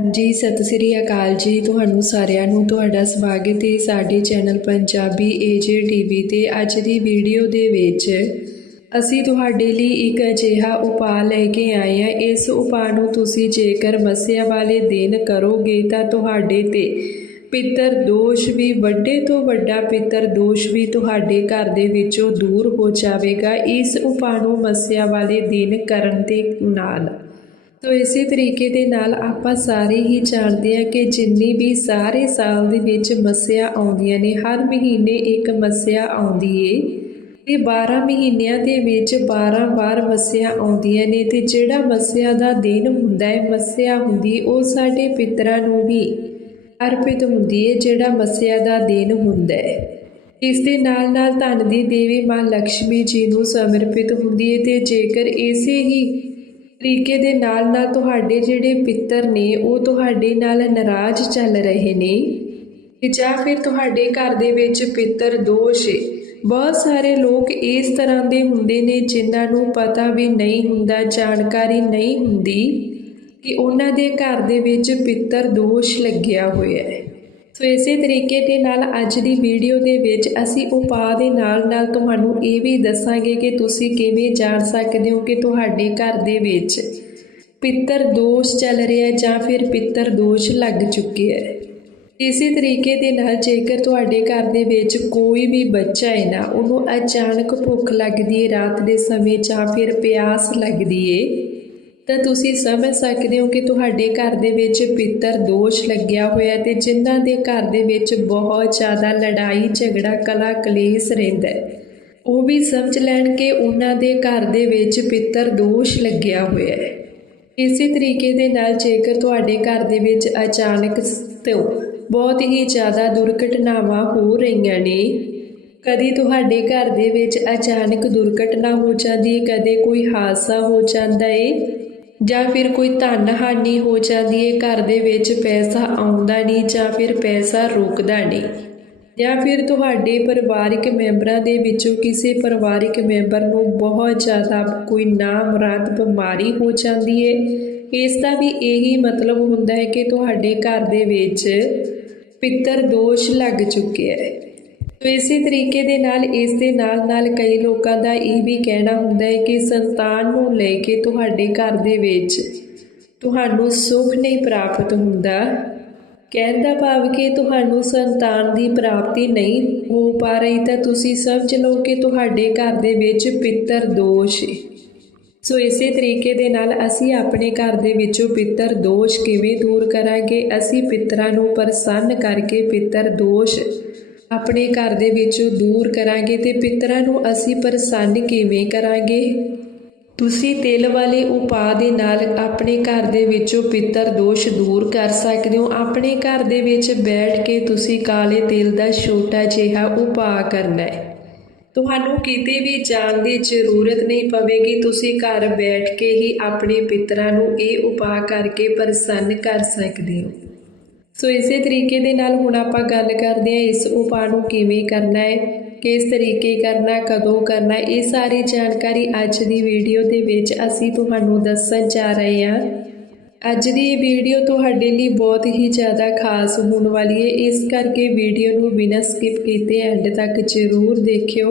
ਹਾਂਜੀ, ਸਤਿ ਸ੍ਰੀ ਅਕਾਲ ਜੀ ਤੁਹਾਨੂੰ ਸਾਰਿਆਂ ਨੂੰ। ਤੁਹਾਡਾ ਸਵਾਗਤ ਹੈ ਸਾਡੇ ਚੈਨਲ ਪੰਜਾਬੀ ਏਜੇ ਟੀਵੀ ਤੇ ਅੱਜ ਦੀ ਵੀਡੀਓ ਦੇ ਵਿੱਚ। ਅਸੀਂ ਤੁਹਾਡੇ ਲਈ ਇੱਕ ਅਜਿਹਾ ਉਪਾਅ ਲੈ ਕੇ ਆਏ ਹਾਂ। ਇਸ ਉਪਾਅ ਨੂੰ ਤੁਸੀਂ ਜੇਕਰ ਮੱਸਿਆ ਵਾਲੇ ਦਿਨ ਕਰੋਗੇ ਤਾਂ ਤੁਹਾਡੇ ਤੇ ਪਿੱਤਰ ਦੋਸ਼ ਵੀ, ਵੱਡੇ ਤੋਂ ਵੱਡਾ ਪਿੱਤਰ ਦੋਸ਼ ਵੀ ਤੁਹਾਡੇ ਘਰ ਦੇ ਵਿੱਚੋਂ ਦੂਰ ਹੋ ਜਾਵੇਗਾ। ਇਸ ਉਪਾਅ ਨੂੰ ਮੱਸਿਆ ਵਾਲੇ ਦਿਨ ਕਰਨ ਦੇ ਨਾਲ ਤੋ ਇਸੇ ਤਰੀਕੇ ਦੇ ਨਾਲ ਆਪਾਂ ਸਾਰੇ ਹੀ ਜਾਣਦੇ ਹਾਂ ਕਿ ਜਿੰਨੀ ਵੀ ਸਾਰੇ ਸਾਲ ਦੇ ਵਿੱਚ ਮੱਸਿਆ ਆਉਂਦੀਆਂ ਨੇ, ਹਰ ਮਹੀਨੇ ਇੱਕ ਮੱਸਿਆ ਆਉਂਦੀ ਏ। ਤੇ 12 ਮਹੀਨਿਆਂ ਦੇ ਵਿੱਚ 12 ਵਾਰ ਮੱਸਿਆ ਆਉਂਦੀਆਂ ਨੇ ਤੇ ਜਿਹੜਾ ਮੱਸਿਆ ਦਾ ਦਿਨ ਹੁੰਦਾ ਹੈ ਮੱਸਿਆ ਹੁੰਦੀ ਉਹ ਸਾਡੇ ਪਿਤਰਾਂ ਨੂੰ ਵੀ ਅਰਪਿਤ ਹੁੰਦੀ ਹੈ ਜਿਹੜਾ ਮੱਸਿਆ ਦਾ ਦਿਨ ਹੁੰਦਾ ਹੈ ਇਸ ਦੇ ਨਾਲ ਨਾਲ ਧਨ ਦੀ ਦੇਵੀ ਮਾਂ ਲక్ష్ਮੀ ਜੀ ਨੂੰ ਸਮਰਪਿਤ ਹੁੰਦੀ ਹੈ ਤੇ ਜੇਕਰ ਇਸੇ ਹੀ ਤਰੀਕੇ ਦੇ ਨਾਲ ਨਾਲ ਤੁਹਾਡੇ ਜਿਹੜੇ ਪਿੱਤਰ ਨੇ, ਉਹ ਤੁਹਾਡੇ ਨਾਲ ਨਾਰਾਜ਼ ਚੱਲ ਰਹੇ ਨੇ। ਤੇ ਜਾਂ ਫਿਰ ਤੁਹਾਡੇ ਘਰ ਦੇ ਵਿੱਚ ਪਿੱਤਰ ਦੋਸ਼ ਬਹੁਤ ਸਾਰੇ ਲੋਕ ਇਸ ਤਰ੍ਹਾਂ ਦੇ ਹੁੰਦੇ ਨੇ, ਜਿਨ੍ਹਾਂ ਨੂੰ ਪਤਾ ਵੀ ਨਹੀਂ ਹੁੰਦਾ, ਜਾਣਕਾਰੀ ਨਹੀਂ ਹੁੰਦੀ ਕਿ ਉਹਨਾਂ ਦੇ ਘਰ ਦੇ ਵਿੱਚ ਪਿੱਤਰ ਦੋਸ਼ ਲੱਗਿਆ ਹੋਇਆ ਹੈ। ਸੋ ਇਸੇ ਤਰੀਕੇ ਦੇ ਨਾਲ ਅੱਜ ਦੀ ਵੀਡੀਓ ਦੇ ਵਿੱਚ ਅਸੀਂ ਉਪਾਅ ਦੇ ਨਾਲ ਨਾਲ ਤੁਹਾਨੂੰ ਇਹ ਵੀ ਦੱਸਾਂਗੇ ਕਿ ਤੁਸੀਂ ਕਿਵੇਂ ਜਾਣ ਸਕਦੇ ਹੋ ਕਿ ਤੁਹਾਡੇ ਘਰ ਦੇ ਵਿੱਚ ਪਿੱਤਰ ਦੋਸ਼ ਚੱਲ ਰਿਹਾ ਜਾਂ ਫਿਰ ਪਿੱਤਰ ਦੋਸ਼ ਲੱਗ ਚੁੱਕੇ ਹੈ। ਇਸੇ ਤਰੀਕੇ ਦੇ ਨਾਲ ਜੇਕਰ ਤੁਹਾਡੇ ਘਰ ਦੇ ਵਿੱਚ ਕੋਈ ਵੀ ਬੱਚਾ ਹੈ ਨਾ, ਉਹਨੂੰ ਅਚਾਨਕ ਭੁੱਖ ਲੱਗਦੀ ਹੈ, ਰਾਤ ਦੇ ਸਮੇਂ ਜਾਂ ਫਿਰ ਪਿਆਸ ਲੱਗਦੀ ਹੈ ਤਾਂ ਤੁਸੀਂ ਸਮਝ ਸਕਦੇ ਹੋ ਕਿ ਤੁਹਾਡੇ ਘਰ ਦੇ ਵਿੱਚ ਪਿੱਤਰ ਦੋਸ਼ ਲੱਗਿਆ ਹੋਇਆ ਹੈ ਤੇ ਜਿਨ੍ਹਾਂ ਦੇ ਘਰ ਦੇ ਵਿੱਚ ਬਹੁਤ ਜ਼ਿਆਦਾ ਲੜਾਈ, ਝਗੜਾ, ਕਲਾ, ਕਲੇਸ਼ ਰਹਿੰਦਾ ਹੈ। ਉਹ ਵੀ ਸਮਝ ਲੈਣ ਕਿ ਉਹਨਾਂ ਦੇ ਘਰ ਦੇ ਵਿੱਚ ਪਿੱਤਰ ਦੋਸ਼ ਲੱਗਿਆ ਹੋਇਆ ਹੈ। ਇਸੇ ਤਰੀਕੇ ਦੇ ਨਾਲ ਜੇਕਰ ਤੁਹਾਡੇ ਘਰ ਦੇ ਵਿੱਚ ਅਚਾਨਕ ਤੋਂ ਬਹੁਤ ਹੀ ਜ਼ਿਆਦਾ ਦੁਰਘਟਨਾਵਾਂ ਹੋ ਰਹੀਆਂ ਨੇ, ਕਦੀ ਤੁਹਾਡੇ ਘਰ ਦੇ ਵਿੱਚ ਅਚਾਨਕ ਦੁਰਘਟਨਾ ਹੋ ਜਾਂਦੀ ਹੈ, ਕਦੇ ਕੋਈ ਹਾਦਸਾ ਹੋ ਜਾਂਦਾ ਹੈ ਜਾਂ ਫਿਰ ਕੋਈ ਧਨ ਹਾਨੀ ਹੋ ਜਾਂਦੀ ਹੈ ਘਰ ਦੇ ਵਿੱਚ ਪੈਸਾ ਆਉਂਦਾ ਨਹੀਂ ਜਾਂ ਫਿਰ ਪੈਸਾ ਰੁਕਦਾ ਨਹੀਂ। ਜਾਂ ਫਿਰ ਤੁਹਾਡੇ ਪਰਿਵਾਰਿਕ ਮੈਂਬਰਾਂ ਦੇ ਵਿੱਚੋਂ ਕਿਸੇ ਪਰਿਵਾਰਿਕ ਮੈਂਬਰ ਨੂੰ ਬਹੁਤ ਜ਼ਿਆਦਾ ਕੋਈ ਨਾਮਰਾਦ ਬਿਮਾਰੀ ਹੋ ਜਾਂਦੀ ਹੈ ਇਸ ਦਾ ਵੀ ਇਹੀ ਮਤਲਬ ਹੁੰਦਾ ਹੈ ਕਿ ਤੁਹਾਡੇ ਘਰ ਦੇ ਵਿੱਚ ਪਿੱਤਰ ਦੋਸ਼ ਲੱਗ ਚੁੱਕਿਆ ਹੈ। ਤੋ ਇਸੇ ਤਰੀਕੇ ਦੇ ਨਾਲ, ਇਸ ਦੇ ਨਾਲ ਨਾਲ ਕਈ ਲੋਕਾਂ ਦਾ ਇਹ ਵੀ ਕਹਿਣਾ ਹੁੰਦਾ ਹੈ ਕਿ ਸੰਤਾਨ ਨੂੰ ਲੈ ਕੇ ਤੁਹਾਡੇ ਘਰ ਦੇ ਵਿੱਚ ਤੁਹਾਨੂੰ ਸੁੱਖ ਨਹੀਂ ਪ੍ਰਾਪਤ ਹੁੰਦਾ। ਕਹਿਣ ਦਾ ਭਾਵ ਕਿ ਤੁਹਾਨੂੰ ਸੰਤਾਨ ਦੀ ਪ੍ਰਾਪਤੀ ਨਹੀਂ ਹੋ ਪਾ ਰਹੀ, ਤਾਂ ਤੁਸੀਂ ਸਮਝ ਲਓ ਕਿ ਤੁਹਾਡੇ ਘਰ ਦੇ ਵਿੱਚ ਪਿੱਤਰ ਦੋਸ਼ ਹੈ ਸੋ ਇਸੇ ਤਰੀਕੇ ਦੇ ਨਾਲ ਅਸੀਂ ਆਪਣੇ ਘਰ ਦੇ ਵਿੱਚੋਂ ਪਿੱਤਰ ਦੋਸ਼ ਕਿਵੇਂ ਦੂਰ ਕਰਾਂਗੇ? ਅਸੀਂ ਪਿੱਤਰਾਂ ਨੂੰ ਪ੍ਰਸੰਨ ਕਰਕੇ ਪਿੱਤਰ ਦੋਸ਼ ਆਪਣੇ ਘਰ ਦੇ ਵਿੱਚੋਂ ਦੂਰ ਕਰਾਂਗੇ ਤੇ ਪਿੱਤਰਾਂ ਨੂੰ ਅਸੀਂ ਪ੍ਰਸੰਨ ਕਿਵੇਂ ਕਰਾਂਗੇ? ਤੁਸੀਂ ਤਿਲ ਵਾਲੇ ਉਪਾਅ ਦੇ ਨਾਲ ਆਪਣੇ ਘਰ ਦੇ ਵਿੱਚੋਂ ਪਿੱਤਰ ਦੋਸ਼ ਦੂਰ ਕਰ ਸਕਦੇ ਹੋ। ਆਪਣੇ ਘਰ ਦੇ ਵਿੱਚ ਬੈਠ ਕੇ ਤੁਸੀਂ ਕਾਲੇ ਤਿਲ ਦਾ ਛੋਟਾ ਜਿਹਾ ਉਪਾਅ ਕਰਨਾ ਹੈ। ਤੁਹਾਨੂੰ ਕਿਤੇ ਵੀ ਜਾਣ ਦੀ ਜ਼ਰੂਰਤ ਨਹੀਂ ਪਵੇਗੀ। ਤੁਸੀਂ ਘਰ ਬੈਠ ਕੇ ਹੀ ਆਪਣੇ ਪਿੱਤਰਾਂ ਨੂੰ ਇਹ ਉਪਾਅ ਕਰਕੇ ਪ੍ਰਸੰਨ ਕਰ ਸਕਦੇ ਹੋ। ਸੋ ਇਸੇ ਤਰੀਕੇ ਦੇ ਨਾਲ ਹੁਣ ਆਪਾਂ ਗੱਲ ਕਰਦੇ ਹਾਂ ਇਸ ਉਪਾਅ ਨੂੰ ਕਿਵੇਂ ਕਰਨਾ ਹੈ, ਕਿਸ ਤਰੀਕੇ ਕਰਨਾ, ਕਦੋਂ ਕਰਨਾ ਇਹ ਸਾਰੀ ਜਾਣਕਾਰੀ ਅੱਜ ਦੀ ਵੀਡੀਓ ਦੇ ਵਿੱਚ ਅਸੀਂ ਤੁਹਾਨੂੰ ਦੱਸਣ ਜਾ ਰਹੇ ਹਾਂ। ਅੱਜ ਦੀ ਇਹ ਵੀਡੀਓ ਤੁਹਾਡੇ ਲਈ ਬਹੁਤ ਹੀ ਜ਼ਿਆਦਾ ਖਾਸ ਹੋਣ ਵਾਲੀ ਹੈ, ਇਸ ਕਰਕੇ ਵੀਡੀਓ ਨੂੰ ਬਿਨਾਂ ਸਕਿਪ ਕੀਤੇ ਐਂਡ ਤੱਕ ਜ਼ਰੂਰ ਦੇਖਿਓ।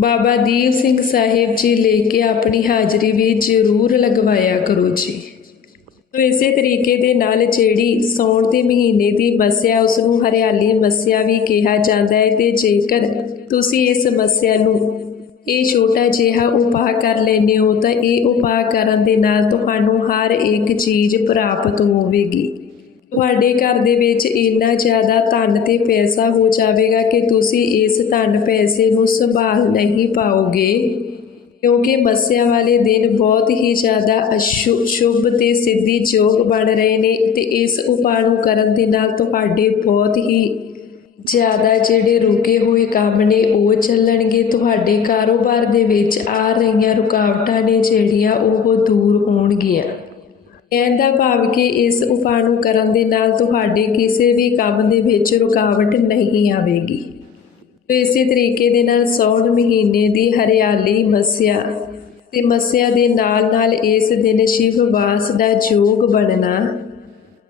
ਬਾਬਾ ਦੀਪ ਸਿੰਘ ਸਾਹਿਬ ਜੀ ਲੈ ਕੇ ਆਪਣੀ ਹਾਜ਼ਰੀ ਵੀ ਜ਼ਰੂਰ ਲਗਵਾਇਆ ਕਰੋ ਜੀ। ਤੋ ਇਸੇ ਤਰੀਕੇ ਦੇ ਨਾਲ ਜਿਹੜੀ ਸੌਣ ਦੇ ਮਹੀਨੇ ਦੀ ਮੱਸਿਆ ਉਸ ਨੂੰ ਹਰਿਆਲੀ ਮੱਸਿਆ ਵੀ ਕਿਹਾ ਜਾਂਦਾ ਹੈ ਤੇ ਜੇਕਰ ਤੁਸੀਂ ਇਸ ਮੱਸਿਆ ਨੂੰ ਇਹ ਛੋਟਾ ਜਿਹਾ ਉਪਾਅ ਕਰ ਲੈਂਦੇ ਹੋ ਤਾਂ ਇਹ ਉਪਾਅ ਕਰਨ ਦੇ ਨਾਲ ਤੁਹਾਨੂੰ ਹਰ ਇੱਕ ਚੀਜ਼ ਪ੍ਰਾਪਤ ਹੋਵੇਗੀ। ਤੁਹਾਡੇ ਘਰ ਦੇ ਵਿੱਚ ਇੰਨਾ ਜ਼ਿਆਦਾ ਧਨ ਤੇ ਪੈਸਾ ਹੋ ਜਾਵੇਗਾ ਕਿ ਤੁਸੀਂ ਇਸ ਧਨ ਪੈਸੇ ਨੂੰ ਸੰਭਾਲ ਨਹੀਂ ਪਾਓਗੇ। ਕਿਉਂਕਿ ਮੱਸਿਆ ਵਾਲੇ ਦਿਨ ਬਹੁਤ ਹੀ ਜ਼ਿਆਦਾ ਅਸ਼ੁ, ਸ਼ੁਭ ਤੇ ਸਿੱਧੀ ਯੋਗ ਬਣ ਰਹੇ ਨੇ ਤੇ ਇਸ ਉਪਾਅ ਨੂੰ ਕਰਨ ਦੇ ਨਾਲ ਤੁਹਾਡੇ ਬਹੁਤ ਹੀ ਜ਼ਿਆਦਾ ਜਿਹੜੇ ਰੁਕੇ ਹੋਏ ਕੰਮ ਨੇ ਉਹ ਚੱਲਣਗੇ। ਤੁਹਾਡੇ ਕਾਰੋਬਾਰ ਦੇ ਵਿੱਚ ਆ ਰਹੀਆਂ ਰੁਕਾਵਟਾਂ ਨੇ ਜਿਹੜੀਆਂ ਉਹ ਦੂਰ ਹੋਣਗੀਆਂ। ਕਹਿਣ ਦਾ ਭਾਵ ਕਿ ਇਸ ਉਪਾਅ ਨੂੰ ਕਰਨ ਦੇ ਨਾਲ ਤੁਹਾਡੇ ਕਿਸੇ ਵੀ ਕੰਮ ਦੇ ਵਿੱਚ ਰੁਕਾਵਟ ਨਹੀਂ ਆਵੇਗੀ। ਤੇ ਇਸੇ ਤਰੀਕੇ ਦੇ ਨਾਲ ਸੌਣ ਮਹੀਨੇ ਦੀ ਹਰਿਆਲੀ ਮੱਸਿਆ, ਤੇ ਮੱਸਿਆ ਦੇ ਨਾਲ ਨਾਲ ਇਸ ਦਿਨ ਸ਼ਿਵ ਵਾਸ ਦਾ ਯੋਗ ਬਣਨਾ।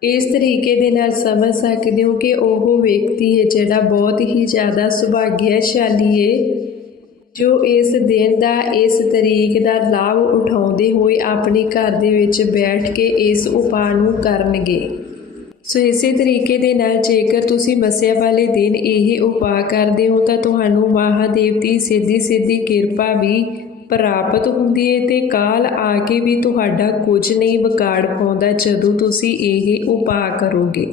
ਇਸ ਤਰੀਕੇ ਦੇ ਨਾਲ ਸਮਝ ਸਕਦੇ ਹੋ ਕਿ ਉਹ ਵਿਅਕਤੀ ਹੈ ਜਿਹੜਾ ਬਹੁਤ ਹੀ ਜ਼ਿਆਦਾ ਸੁਭਾਗਿਆਸ਼ਾਲੀ ਹੈ ਜੋ ਇਸ ਦਿਨ ਦਾ, ਇਸ ਤਰੀਕ ਦਾ ਲਾਭ ਉਠਾਉਂਦੇ ਹੋਏ ਆਪਣੇ ਘਰ ਦੇ ਵਿੱਚ ਬੈਠ ਕੇ ਇਸ ਉਪਾਅ ਨੂੰ ਕਰਨਗੇ। ਸੋ ਇਸੇ ਤਰੀਕੇ ਦੇ ਨਾਲ ਜੇਕਰ ਤੁਸੀਂ ਮੱਸਿਆ ਵਾਲੇ ਦਿਨ ਇਹ ਉਪਾਅ ਕਰਦੇ ਹੋ, ਤਾਂ ਤੁਹਾਨੂੰ ਮਹਾਦੇਵ ਦੀ ਸਿੱਧੀ ਸਿੱਧੀ ਕਿਰਪਾ ਵੀ ਪ੍ਰਾਪਤ ਹੁੰਦੀ ਹੈ ਤੇ ਕਾਲ ਆ ਕੇ ਵੀ ਤੁਹਾਡਾ ਕੁਝ ਨਹੀਂ ਵਿਗਾੜ ਪਾਉਂਦਾ ਜਦੋਂ ਤੁਸੀਂ ਇਹ ਉਪਾਅ ਕਰੋਗੇ।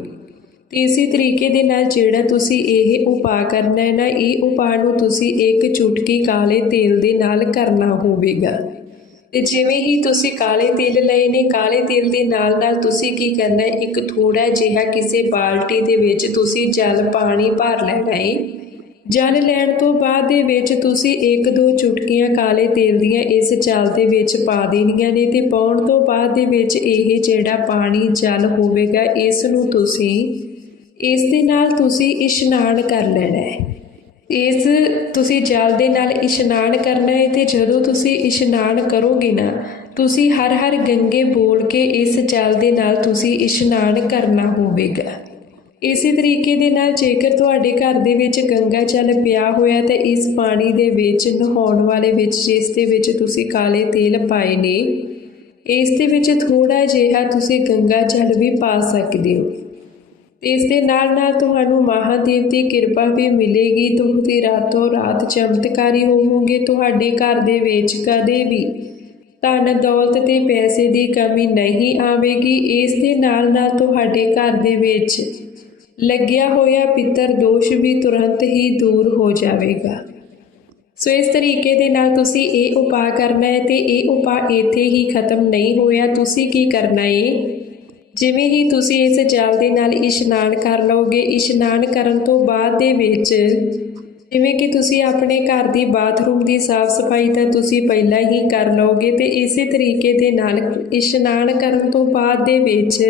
ਤੇ ਇਸੇ ਤਰੀਕੇ ਦੇ ਨਾਲ ਜਿਹੜਾ ਤੁਸੀਂ ਇਹ ਉਪਾਅ ਕਰਨਾ ਹੈ ਨਾ, ਇਹ ਉਪਾਅ ਨੂੰ ਤੁਸੀਂ ਇੱਕ ਚੁਟਕੀ ਕਾਲੇ ਤੇਲ ਦੇ ਨਾਲ ਕਰਨਾ ਹੋਵੇਗਾ। ਤੇ ਜਿਵੇਂ ਹੀ ਤੁਸੀਂ ਕਾਲੇ ਤੇਲ ਲਏ ਨੇ, ਕਾਲੇ ਤੇਲ ਦੇ ਨਾਲ ਨਾਲ ਤੁਸੀਂ ਕੀ ਕਰਨਾ ਹੈ, ਇੱਕ ਥੋੜਾ ਜਿਹਾ ਕਿਸੇ ਬਾਲਟੀ ਦੇ ਵਿੱਚ ਤੁਸੀਂ ਜਲ ਪਾਣੀ ਭਰ ਲੈਣਾ ਹੈ। ਜਲ ਲੈਣ ਤੋਂ ਬਾਅਦ ਦੇ ਵਿੱਚ ਤੁਸੀਂ ਇੱਕ ਦੋ ਚੁਟਕੀਆਂ ਕਾਲੇ ਤੇਲ ਦੀਆਂ ਇਸ ਜਲ ਦੇ ਵਿੱਚ ਪਾ ਦੇਣੀਆਂ ਨੇ ਤੇ ਪਾਉਣ ਤੋਂ ਬਾਅਦ ਦੇ ਵਿੱਚ ਇਹ ਜਿਹੜਾ ਪਾਣੀ ਜਲ ਹੋਵੇਗਾ, ਇਸ ਨੂੰ ਤੁਸੀਂ ਇਸ ਦੇ ਨਾਲ ਤੁਸੀਂ ਇਸ਼ਨਾਨ ਕਰ ਲੈਣਾ ਹੈ। ਇਸ ਤੁਸੀਂ ਜਲ ਦੇ ਨਾਲ ਇਸ਼ਨਾਨ ਕਰਨਾ ਹੈ ਤੇ ਜਦੋਂ ਤੁਸੀਂ ਇਸ਼ਨਾਨ ਕਰੋਗੇ ਨਾ, ਤੁਸੀਂ ਹਰ ਹਰ ਗੰਗੇ ਬੋਲ ਕੇ ਇਸ ਜਲ ਦੇ ਨਾਲ ਤੁਸੀਂ ਇਸ਼ਨਾਨ ਕਰਨਾ ਹੋਵੇਗਾ। ਇਸੇ ਤਰੀਕੇ ਦੇ ਨਾਲ ਜੇਕਰ ਤੁਹਾਡੇ ਘਰ ਦੇ ਵਿੱਚ ਗੰਗਾ ਜਲ ਪਿਆ ਹੋਇਆ ਤਾਂ ਇਸ ਪਾਣੀ ਦੇ ਵਿੱਚ ਨਹਾਉਣ ਵਾਲੇ ਵਿੱਚ, ਜਿਸ ਦੇ ਵਿੱਚ ਤੁਸੀਂ ਕਾਲੇ ਤੇਲ ਪਾਏ ਨੇ, ਇਸ ਦੇ ਵਿੱਚ ਥੋੜਾ ਜਿਹਾ ਤੁਸੀਂ ਗੰਗਾ ਜਲ ਵੀ ਪਾ ਸਕਦੇ ਹੋ। ਤੇ ਇਸ ਦੇ ਨਾਲ ਨਾਲ ਤੁਹਾਨੂੰ ਮਹਾਦੇਵ ਦੀ ਕਿਰਪਾ ਵੀ ਮਿਲੇਗੀ। ਤੁਸੀਂ ਰਾਤੋਂ ਰਾਤ ਚਮਤਕਾਰੀ ਹੋਵੋਗੇ। ਤੁਹਾਡੇ ਘਰ ਦੇ ਵਿੱਚ ਕਦੇ ਵੀ ਧਨ ਦੌਲਤ ਤੇ ਪੈਸੇ ਦੀ ਕਮੀ ਨਹੀਂ ਆਵੇਗੀ। ਇਸ ਦੇ ਨਾਲ ਨਾਲ ਤੁਹਾਡੇ ਘਰ ਦੇ ਵਿੱਚ ਲੱਗਿਆ ਹੋਇਆ ਪਿੱਤਰ ਦੋਸ਼ ਵੀ ਤੁਰੰਤ ਹੀ ਦੂਰ ਹੋ ਜਾਵੇਗਾ। ਸੋ ਇਸ ਤਰੀਕੇ ਦੇ ਨਾਲ ਤੁਸੀਂ ਇਹ ਉਪਾਅ ਕਰਨਾ ਹੈ ਤੇ ਇਹ ਉਪਾਅ ਇੱਥੇ ਹੀ ਖਤਮ ਨਹੀਂ ਹੋਇਆ। ਤੁਸੀਂ ਕੀ ਕਰਨਾ ਹੈ? ਜਿਵੇਂ ਹੀ ਤੁਸੀਂ ਇਸ ਜਲ ਦੇ ਨਾਲ ਇਸ਼ਨਾਨ ਕਰ ਲਓਗੇ, ਇਸ਼ਨਾਨ ਕਰਨ ਤੋਂ ਬਾਅਦ ਦੇ ਵਿੱਚ ਜਿਵੇਂ ਕਿ ਤੁਸੀਂ ਆਪਣੇ ਘਰ ਦੀ ਬਾਥਰੂਮ ਦੀ ਸਾਫ਼ ਸਫ਼ਾਈ ਤਾਂ ਤੁਸੀਂ ਪਹਿਲਾਂ ਹੀ ਕਰ ਲਓਗੇ ਤੇ ਇਸੇ ਤਰੀਕੇ ਦੇ ਨਾਲ ਇਸ਼ਨਾਨ ਕਰਨ ਤੋਂ ਬਾਅਦ ਦੇ ਵਿੱਚ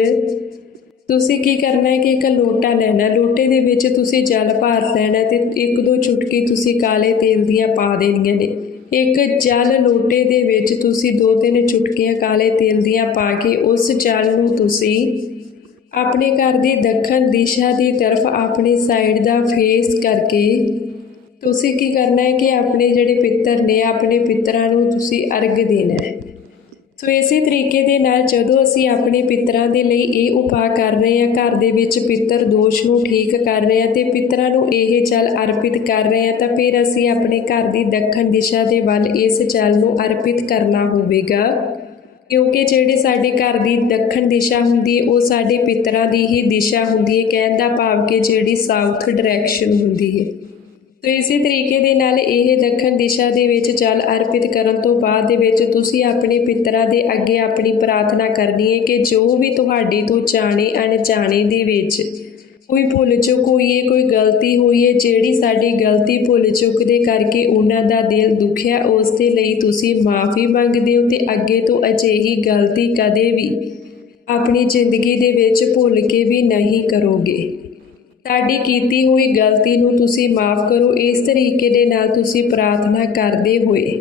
ਤੁਸੀਂ ਕੀ ਕਰਨਾ ਹੈ ਕਿ ਇੱਕ ਲੋਟਾ ਲੈਣਾ ਲੋਟੇ ਦੇ ਵਿੱਚ ਤੁਸੀਂ ਜਲ ਭਰ ਲੈਣਾ ਤੇ ਇੱਕ ਦੋ ਚੁਟਕੀ ਤੁਸੀਂ ਕਾਲੇ ਤੇਲ ਦੀਆਂ ਪਾ ਦੇਣੀਆਂ ਨੇ। ਇੱਕ ਜਲ ਲੋਟੇ ਦੇ ਵਿੱਚ ਤੁਸੀਂ ਦੋ ਤਿੰਨ ਚੁਟਕੀਆਂ ਕਾਲੇ ਤੇਲ ਦੀਆਂ ਪਾ ਕੇ ਉਸ ਜਲ ਨੂੰ ਤੁਸੀਂ ਆਪਣੇ ਘਰ ਦੀ ਦੱਖਣ ਦਿਸ਼ਾ ਦੀ ਤਰਫ ਆਪਣੀ ਸਾਈਡ ਦਾ ਫੇਸ ਕਰਕੇ ਤੁਸੀਂ ਕੀ ਕਰਨਾ ਹੈ ਕਿ ਆਪਣੇ ਜਿਹੜੇ ਪਿੱਤਰ ਨੇ, ਆਪਣੇ ਪਿੱਤਰਾਂ ਨੂੰ ਤੁਸੀਂ ਅਰਗ ਦੇਣਾ ਹੈ। ਸੋ ਇਸੇ ਤਰੀਕੇ ਦੇ ਨਾਲ ਜਦੋਂ ਅਸੀਂ ਆਪਣੇ ਪਿੱਤਰਾਂ ਦੇ ਲਈ ਇਹ ਉਪਾਅ ਕਰ ਰਹੇ ਹਾਂ, ਘਰ ਦੇ ਵਿੱਚ ਪਿੱਤਰ ਦੋਸ਼ ਨੂੰ ਠੀਕ ਕਰ ਰਹੇ ਹਾਂ ਤੇ ਪਿੱਤਰਾਂ ਨੂੰ ਇਹ ਜਲ ਅਰਪਿਤ ਕਰ ਰਹੇ ਹਾਂ, ਤਾਂ ਫਿਰ ਅਸੀਂ ਆਪਣੇ ਘਰ ਦੀ ਦੱਖਣ ਦਿਸ਼ਾ ਦੇ ਵੱਲ ਇਸ ਜਲ ਨੂੰ ਅਰਪਿਤ ਕਰਨਾ ਹੋਵੇਗਾ। ਕਿਉਂਕਿ ਜਿਹੜੇ ਸਾਡੇ ਘਰ ਦੀ ਦੱਖਣ ਦਿਸ਼ਾ ਹੁੰਦੀ ਹੈ, ਉਹ ਸਾਡੇ ਪਿੱਤਰਾਂ ਦੀ ਹੀ ਦਿਸ਼ਾ ਹੁੰਦੀ ਹੈ, ਕਹਿਣ ਦਾ ਭਾਵ ਕਿ ਜਿਹੜੀ ਸਾਊਥ ਡਾਇਰੈਕਸ਼ਨ ਹੁੰਦੀ ਹੈ। ਤੋ ਇਸੇ ਤਰੀਕੇ ਦੇ ਨਾਲ ਇਹ ਦੱਖਣ ਦਿਸ਼ਾ ਦੇ ਵਿੱਚ ਜਲ ਅਰਪਿਤ ਕਰਨ ਤੋਂ ਬਾਅਦ ਦੇ ਵਿੱਚ ਤੁਸੀਂ ਆਪਣੇ ਪਿੱਤਰਾਂ ਦੇ ਅੱਗੇ ਆਪਣੀ ਪ੍ਰਾਰਥਨਾ ਕਰਨੀ ਹੈ ਕਿ ਜੋ ਵੀ ਤੁਹਾਡੇ ਤੋਂ ਜਾਣੇ ਅਣਜਾਣੇ ਦੇ ਵਿੱਚ ਕੋਈ ਭੁੱਲ ਚੁੱਕ ਹੋਈ ਹੈ, ਕੋਈ ਗਲਤੀ ਹੋਈ ਹੈ, ਜਿਹੜੀ ਸਾਡੀ ਗਲਤੀ ਭੁੱਲ ਚੁੱਕ ਦੇ ਕਰਕੇ ਉਹਨਾਂ ਦਾ ਦਿਲ ਦੁਖਿਆ, ਉਸ ਦੇ ਲਈ ਤੁਸੀਂ ਮਾਫੀ ਮੰਗਦੇ ਹੋ ਤੇ ਅੱਗੇ ਤੋਂ ਅਜਿਹੀ ਗਲਤੀ ਕਦੇ ਵੀ ਆਪਣੀ ਜ਼ਿੰਦਗੀ ਦੇ ਵਿੱਚ ਭੁੱਲ ਕੇ ਵੀ ਨਹੀਂ ਕਰੋਗੇ। ਤੁਹਾਡੀ ਕੀਤੀ ਹੋਈ ਗਲਤੀ ਨੂੰ ਤੁਸੀਂ ਮਾਫ ਕਰੋ, ਇਸ ਤਰੀਕੇ ਦੇ ਨਾਲ ਤੁਸੀਂ ਪ੍ਰਾਰਥਨਾ ਕਰਦੇ ਹੋਏ।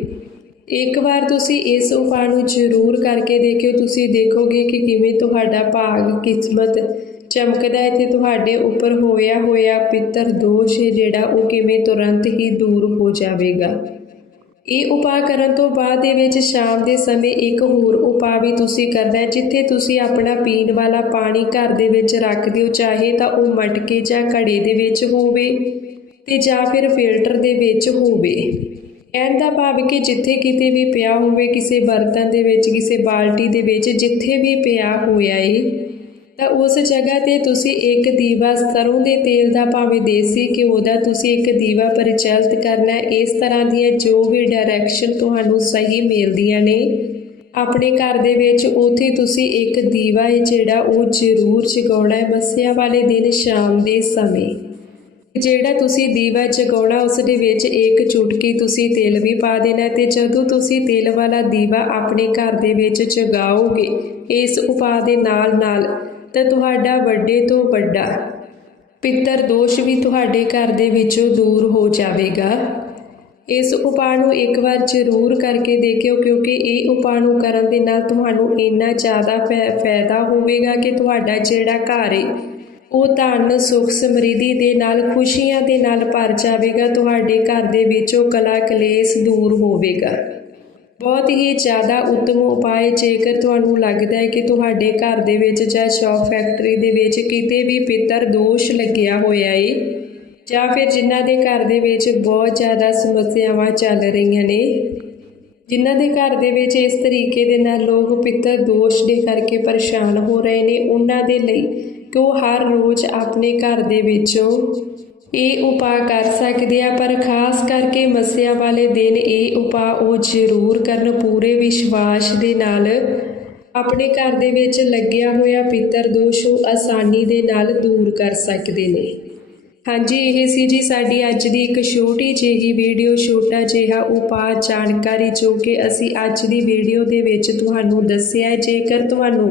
ਇੱਕ ਵਾਰ ਤੁਸੀਂ ਇਸ ਉਪਾਅ ਨੂੰ ਜ਼ਰੂਰ ਕਰਕੇ ਦੇਖਿਓ। ਤੁਸੀਂ ਦੇਖੋਗੇ ਕਿ ਕਿਵੇਂ ਤੁਹਾਡਾ ਭਾਗ, ਕਿਸਮਤ ਚਮਕਦਾ ਹੈ ਤੇ ਤੁਹਾਡੇ ਉੱਪਰ ਹੋਇਆ ਹੋਇਆ ਪਿੱਤਰ ਦੋਸ਼ ਹੈ ਜਿਹੜਾ ਉਹ ਕਿਵੇਂ ਤੁਰੰਤ ਹੀ ਦੂਰ ਹੋ ਜਾਵੇਗਾ। ਇਹ ਉਪਾਅ ਕਰਨ ਤੋਂ ਬਾਅਦ ਦੇ ਵਿੱਚ ਸ਼ਾਮ ਦੇ ਸਮੇਂ ਇੱਕ ਹੋਰ ਉਪਾਅ ਵੀ ਤੁਸੀਂ ਕਰਨਾ ਹੈ, ਜਿੱਥੇ ਤੁਸੀਂ ਆਪਣਾ ਪੀਣ ਵਾਲਾ ਪਾਣੀ ਘਰ ਦੇ ਵਿੱਚ ਰੱਖ ਦਿਓ, ਚਾਹੇ ਤਾਂ ਉਹ ਮਟਕੇ ਜਾਂ ਘੜੇ ਦੇ ਵਿੱਚ ਹੋਵੇ ਤੇ ਜਾਂ ਫਿਰ ਫਿਲਟਰ ਦੇ ਵਿੱਚ ਹੋਵੇ। ਕਹਿਣ ਦਾ ਭਾਵ ਕਿ ਜਿੱਥੇ ਕਿਤੇ ਵੀ ਪਿਆ ਹੋਵੇ, ਕਿਸੇ ਬਰਤਨ ਦੇ ਵਿੱਚ, ਕਿਸੇ ਬਾਲਟੀ ਦੇ ਵਿੱਚ, ਜਿੱਥੇ ਵੀ ਪਿਆ ਹੋਇਆ ਏ ਤਾਂ ਉਸ ਜਗ੍ਹਾ ਤੇ ਤੁਸੀਂ ਇੱਕ ਦੀਵਾ ਸਰੋਂ ਦੇ ਤੇਲ ਦਾ ਭਾਵੇਂ ਦੇਸੀ ਘਿਓ ਦਾ ਤੁਸੀਂ ਇੱਕ ਦੀਵਾ ਪ੍ਰਚਲਿਤ ਕਰਨਾ ਇਸ ਤਰ੍ਹਾਂ ਦੀਆਂ ਜੋ ਵੀ ਡਾਇਰੈਕਸ਼ਨ ਤੁਹਾਨੂੰ ਸਹੀ ਮਿਲਦੀਆਂ ਨੇ, ਆਪਣੇ ਘਰ ਦੇ ਵਿੱਚ ਉਥੇ ਤੁਸੀਂ ਇੱਕ ਦੀਵਾ ਹੈ ਜਿਹੜਾ ਉਹ ਜ਼ਰੂਰ ਜਗਾਉਣਾ ਹੈ। ਮੱਸਿਆ ਵਾਲੇ ਦਿਨ ਸ਼ਾਮ ਦੇ ਸਮੇਂ। ਜਿਹੜਾ ਤੁਸੀਂ ਦੀਵਾ ਜਗਾਉਣਾ, ਉਸ ਦੇ ਵਿੱਚ ਇੱਕ ਚੁਟਕੀ ਤੁਸੀਂ ਤੇਲ ਵੀ ਪਾ ਦੇਣਾ ਤੇ ਜਦੋਂ ਤੁਸੀਂ ਤੇਲ ਵਾਲਾ ਦੀਵਾ ਆਪਣੇ ਘਰ ਦੇ ਵਿੱਚ ਜਗਾਓਗੇ, ਇਸ ਉਪਾਅ ਦੇ ਨਾਲ ਨਾਲ ਤਾਂ ਤੁਹਾਡਾ ਵੱਡੇ ਤੋਂ ਵੱਡਾ ਪਿੱਤਰ ਦੋਸ਼ ਵੀ ਤੁਹਾਡੇ ਘਰ ਦੇ ਵਿੱਚੋਂ ਦੂਰ ਹੋ ਜਾਵੇਗਾ। ਇਸ ਉਪਾਅ ਨੂੰ ਇੱਕ ਵਾਰ ਜ਼ਰੂਰ ਕਰਕੇ ਦੇਖਿਓ, ਕਿਉਂਕਿ ਇਹ ਉਪਾਅ ਨੂੰ ਕਰਨ ਦੇ ਨਾਲ ਤੁਹਾਨੂੰ ਇੰਨਾ ਜ਼ਿਆਦਾ ਫੈ- ਫਾਇਦਾ ਹੋਵੇਗਾ ਕਿ ਤੁਹਾਡਾ ਜਿਹੜਾ ਘਰ ਹੈ ਉਹ ਧਨ, ਸੁਖ, ਸਮਰਿੱਧੀ ਦੇ ਨਾਲ, ਖੁਸ਼ੀਆਂ ਦੇ ਨਾਲ ਭਰ ਜਾਵੇਗਾ, ਤੁਹਾਡੇ ਘਰ ਦੇ ਵਿੱਚੋਂ ਕਲਾ ਕਲੇਸ਼ ਦੂਰ ਹੋਵੇਗਾ। ਬਹੁਤ ਹੀ ਜ਼ਿਆਦਾ ਉੱਤਮ ਉਪਾਅ ਜੇਕਰ ਤੁਹਾਨੂੰ ਲੱਗਦਾ ਹੈ ਕਿ ਤੁਹਾਡੇ ਘਰ ਦੇ ਵਿੱਚ ਜਾਂ ਸ਼ੌਪ ਫੈਕਟਰੀ ਦੇ ਵਿੱਚ ਕਿਤੇ ਵੀ ਪਿੱਤਰ ਦੋਸ਼ ਲੱਗਿਆ ਹੋਇਆ ਹੈ ਜਾਂ ਫਿਰ ਜਿਨ੍ਹਾਂ ਦੇ ਘਰ ਦੇ ਵਿੱਚ ਬਹੁਤ ਜ਼ਿਆਦਾ ਸਮੱਸਿਆਵਾਂ ਚੱਲ ਰਹੀਆਂ ਨੇ, ਜਿਨ੍ਹਾਂ ਦੇ ਘਰ ਦੇ ਵਿੱਚ ਇਸ ਤਰੀਕੇ ਦੇ ਨਾਲ ਲੋਕ ਪਿੱਤਰ ਦੋਸ਼ ਦੇ ਕਰਕੇ ਪਰੇਸ਼ਾਨ ਹੋ ਰਹੇ ਨੇ, ਉਹਨਾਂ ਦੇ ਲਈ ਕਿ ਉਹ ਹਰ ਰੋਜ਼ ਆਪਣੇ ਘਰ ਦੇ ਵਿੱਚੋਂ ਇਹ ਉਪਾਅ ਕਰ ਸਕਦੇ ਆ, ਪਰ ਖਾਸ ਕਰਕੇ ਮੱਸਿਆ ਵਾਲੇ ਦਿਨ ਇਹ ਉਪਾਅ ਉਹ ਜ਼ਰੂਰ ਕਰਨ, ਪੂਰੇ ਵਿਸ਼ਵਾਸ ਦੇ ਨਾਲ। ਆਪਣੇ ਘਰ ਦੇ ਵਿੱਚ ਲੱਗਿਆ ਹੋਇਆ ਪਿੱਤਰ ਦੋਸ਼ ਉਹ ਆਸਾਨੀ ਦੇ ਨਾਲ ਦੂਰ ਕਰ ਸਕਦੇ ਨੇ। ਹਾਂਜੀ, ਇਹ ਸੀ ਜੀ ਸਾਡੀ ਅੱਜ ਦੀ ਇੱਕ ਛੋਟੀ ਜਿਹੀ ਵੀਡੀਓ, ਛੋਟਾ ਜਿਹਾ ਉਪਾਅ ਜਾਣਕਾਰੀ ਜੋ ਕਿ ਅਸੀਂ ਅੱਜ ਦੀ ਵੀਡੀਓ ਦੇ ਵਿੱਚ ਤੁਹਾਨੂੰ ਦੱਸਿਆ ਜੇਕਰ ਤੁਹਾਨੂੰ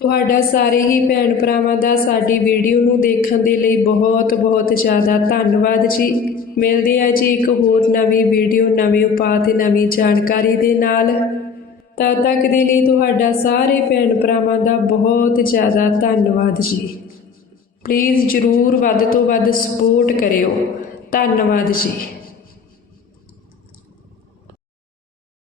ਤੁਹਾਡਾ ਸਾਰੇ ਹੀ ਭੈਣ ਭਰਾਵਾਂ ਦਾ ਸਾਡੀ ਵੀਡੀਓ ਨੂੰ ਦੇਖਣ ਦੇ ਲਈ ਬਹੁਤ ਬਹੁਤ ਜ਼ਿਆਦਾ ਧੰਨਵਾਦ ਜੀ। ਮਿਲਦੇ ਆ ਜੀ ਇੱਕ ਹੋਰ ਨਵੀਂ ਵੀਡੀਓ, ਨਵੇਂ ਉਪਾਅ ਤੇ ਨਵੀਂ ਜਾਣਕਾਰੀ ਦੇ ਨਾਲ। ਤਦ ਤੱਕ ਦੇ ਲਈ ਤੁਹਾਡਾ ਸਾਰੇ ਭੈਣ ਭਰਾਵਾਂ ਦਾ ਬਹੁਤ ਜ਼ਿਆਦਾ ਧੰਨਵਾਦ ਜੀ। ਪਲੀਜ਼ ਜਰੂਰ ਵੱਧ ਤੋਂ ਵੱਧ ਸਪੋਰਟ ਕਰਿਓ। ਧੰਨਵਾਦ ਜੀ।